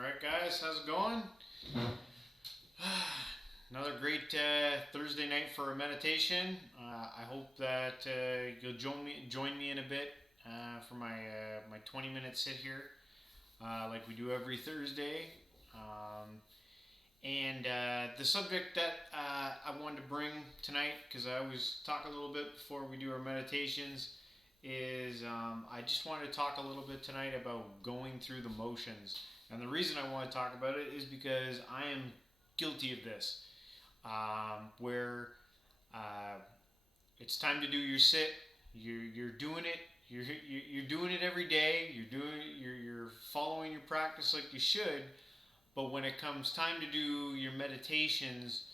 Alright, guys, how's it going? Another great Thursday night for a meditation. I hope that you'll join me in a bit for my 20-minute sit here, like we do every Thursday. And the subject that I wanted to bring tonight, because I always talk a little bit before we do our meditations, is I just wanted to talk a little bit tonight about going through the motions. And the reason I want to talk about it is because I am guilty of this, where uh, it's time to do your sit. You're doing it. You're doing it every day. You're following your practice like you should. But when it comes time to do your meditations,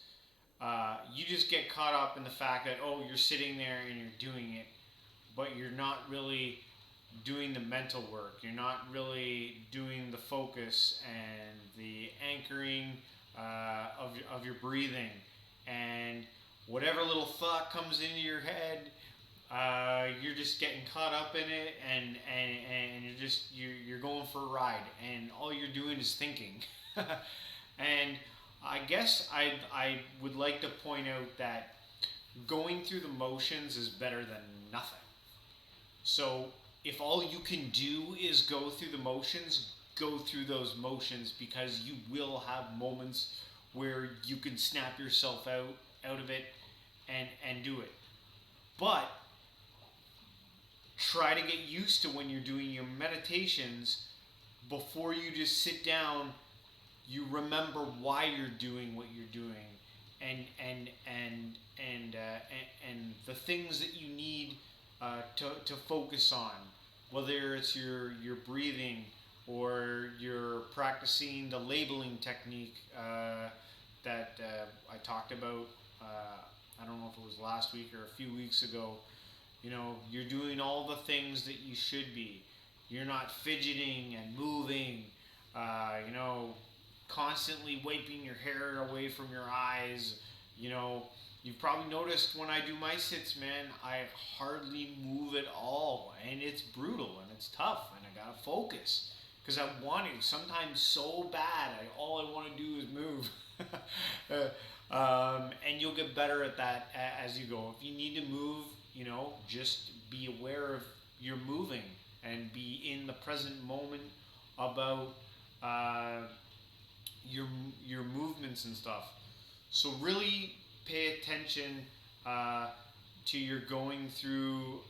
you just get caught up in the fact that, oh, you're sitting there and you're doing it, but you're not really doing the mental work. You're not really doing the focus and the anchoring of your breathing. And whatever little thought comes into your head, you're just getting caught up in it, and you're going for a ride, and all you're doing is thinking. And I guess I would like to point out that going through the motions is better than nothing. So if all you can do is go through the motions, go through those motions, because you will have moments where you can snap yourself out of it and do it. But try to get used to, when you're doing your meditations, before you just sit down, you remember why you're doing what you're doing, and the things that you need to focus on, whether it's your breathing, or you're practicing the labeling technique that I talked about. I don't know if it was last week or a few weeks ago. You're doing all the things that you should be. You're not fidgeting and moving. You know, constantly wiping your hair away from your eyes. You've probably noticed when I do my sits, man, I hardly move at all, and it's brutal and it's tough, and I gotta focus because I want to sometimes so bad. All I want to do is move. And you'll get better at that as you go. If you need to move, just be aware of your moving and be in the present moment about uh, your your movements and stuff. So really pay attention uh, to your going through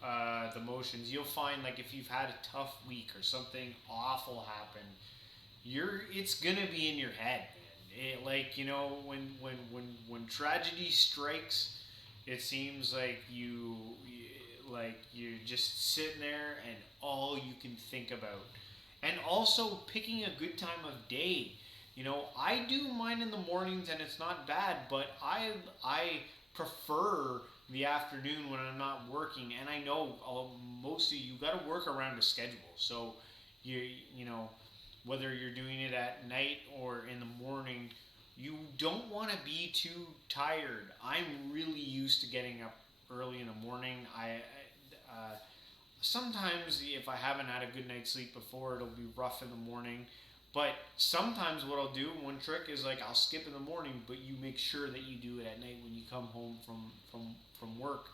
the motions. You'll find, like, if you've had a tough week or something awful happen, it's gonna be in your head, man. Like, when tragedy strikes, it seems like you're just sitting there and all you can think about. And also picking a good time of day. I do mine in the mornings and it's not bad, but I prefer the afternoon when I'm not working. And I know most of you got to work around a schedule. So you know whether you're doing it at night or in the morning, you don't want to be too tired. I'm really used to getting up early in the morning. Sometimes, if I haven't had a good night's sleep before, it'll be rough in the morning. But sometimes what I'll do, one trick is, like, I'll skip in the morning, but you make sure that you do it at night when you come home from work.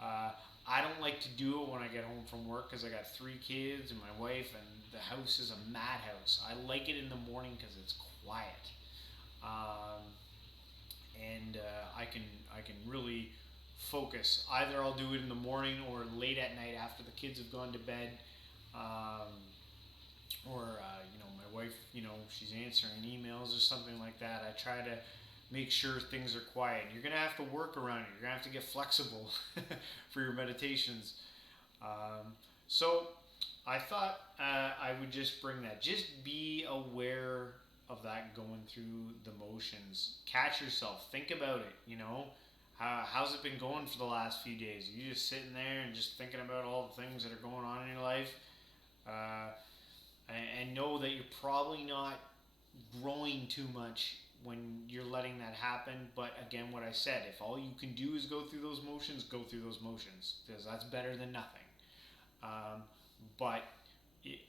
Uh, I don't like to do it when I get home from work because I got three kids and my wife, and the house is a madhouse. I like it in the morning because it's quiet, um, and I can really focus. Either I'll do it in the morning or late at night after the kids have gone to bed. Um, or my wife, she's answering emails or something like that. I try to make sure things are quiet. You're gonna have to work around it. You're gonna have to get flexible for your meditations. So I thought I would just bring that. Just be aware of that, going through the motions. Catch yourself. Think about it. How's it been going for the last few days? Are you just sitting there and just thinking about all the things that are going on in your life? Uh, and know that you're probably not growing too much when you're letting that happen. But again, what I said, if all you can do is go through those motions, go through those motions, because that's better than nothing. But it,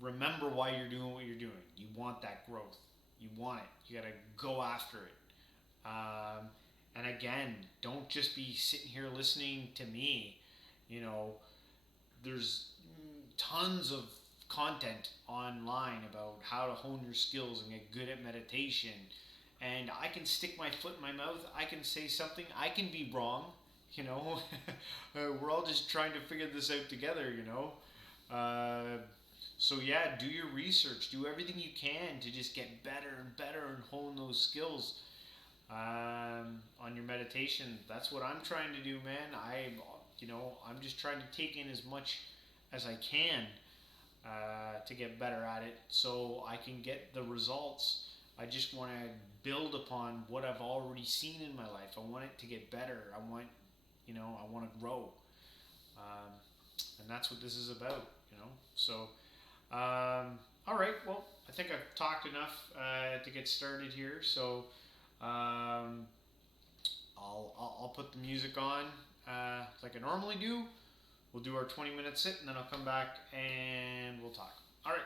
remember why you're doing what you're doing. You want that growth. You want it. You got to go after it. And again, don't just be sitting here listening to me. You know, there's tons of content online about how to hone your skills and get good at meditation. And I can stick my foot in my mouth. I can say something. I can be wrong. You know, we're all just trying to figure this out together. You know, so yeah, do your research. Do everything you can to just get better and better and hone those skills on your meditation. That's what I'm trying to do, man. I'm just trying to take in as much as I can to get better at it, so I can get the results. I just want to build upon what I've already seen in my life. I want it to get better. I want to grow, um, and that's what this is about. So. All right. Well, I think I've talked enough to get started here. So I'll put the music on like I normally do. We'll do our 20-minute sit, and then I'll come back and we'll talk. All right.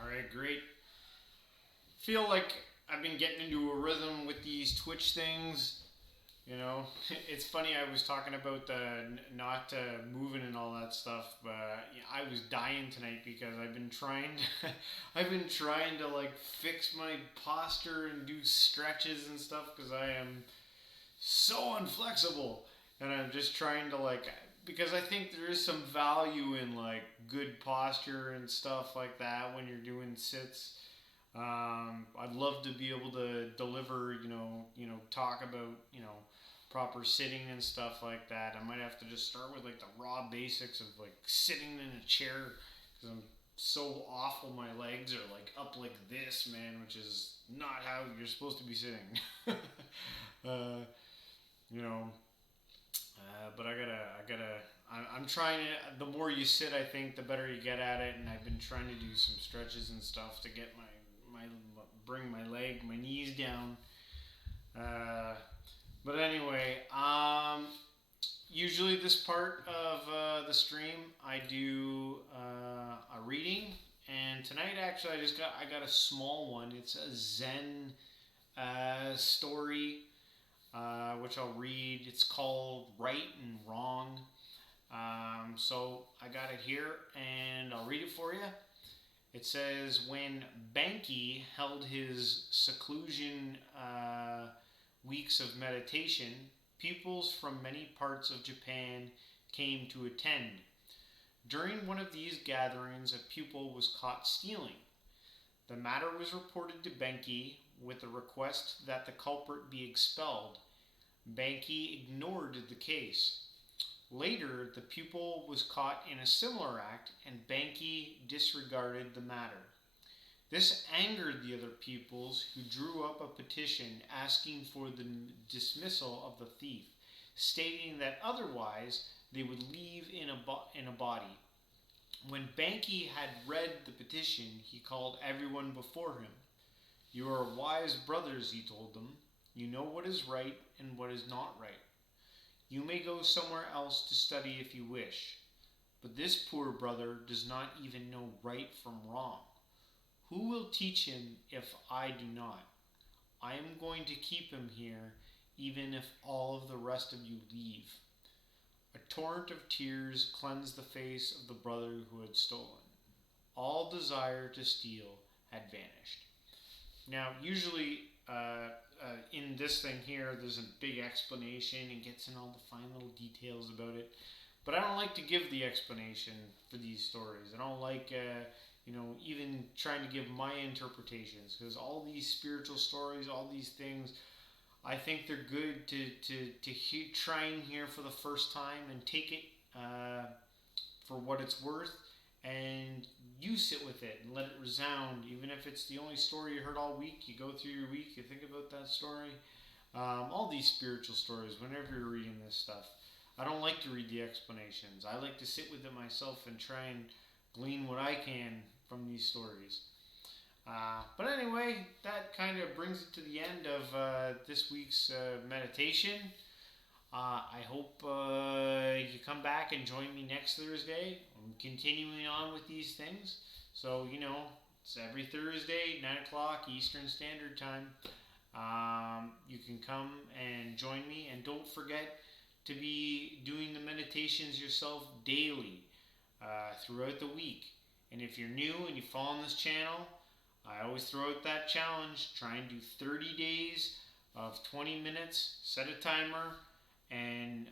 All right, great. Feel like I've been getting into a rhythm with these Twitch things. You know, it's funny. I was talking about the not moving and all that stuff, but I was dying tonight because I've been trying. I've been trying to like fix my posture and do stretches and stuff because I am so unflexible, and I'm just trying to like because I think there is some value in like good posture and stuff like that when you're doing sits. I'd love to be able to deliver, talk about, proper sitting and stuff like that. I might have to just start with like the raw basics of like sitting in a chair because I'm so awful. My legs are like up like this, man, which is not how you're supposed to be sitting. uh, you know, but I'm trying to. The more you sit, I think, the better you get at it. And I've been trying to do some stretches and stuff to get my bring my knees down. Uh, but anyway, usually this part of the stream, I do a reading, and tonight actually I got a small one. It's a Zen story, which I'll read. It's called Right and Wrong. So I got it here, and I'll read it for you. It says, when Banki held his seclusion weeks of meditation, pupils from many parts of Japan came to attend. During one of these gatherings, a pupil was caught stealing. The matter was reported to Banki with a request that the culprit be expelled. Banki ignored the case. Later, the pupil was caught in a similar act, and Banki disregarded the matter. This angered the other pupils, who drew up a petition asking for the dismissal of the thief, stating that otherwise they would leave in a body. When Banki had read the petition, he called everyone before him. You are wise brothers, he told them. You know what is right and what is not right. You may go somewhere else to study if you wish, but this poor brother does not even know right from wrong. Who will teach him if I do not? I am going to keep him here, even if all of the rest of you leave. A torrent of tears cleansed the face of the brother who had stolen. All desire to steal had vanished. Now, usually, in this thing here, there's a big explanation and gets in all the fine little details about it. But I don't like to give the explanation for these stories. I don't like, even trying to give my interpretations, because all these spiritual stories, all these things, I think they're good to try and hear for the first time and take it for what it's worth, and you sit with it and let it resound. Even if it's the only story you heard all week, you go through your week, you think about that story. All these spiritual stories, whenever you're reading this stuff, I don't like to read the explanations. I like to sit with it myself and try and glean what I can from these stories. But anyway, that kind of brings it to the end of this week's meditation. I hope you come back and join me next Thursday. I'm continuing on with these things. So, it's every Thursday, 9 o'clock Eastern Standard Time. You can come and join me. And don't forget to be doing the meditations yourself daily throughout the week. And if you're new and you fall on this channel, I always throw out that challenge. Try and do 30 days of 20 minutes. Set a timer. And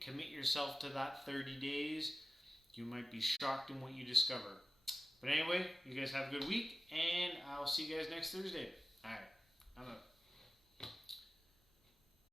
commit yourself to that 30 days. You might be shocked in what you discover. But anyway, you guys have a good week, and I'll see you guys next Thursday. All right, I'm out.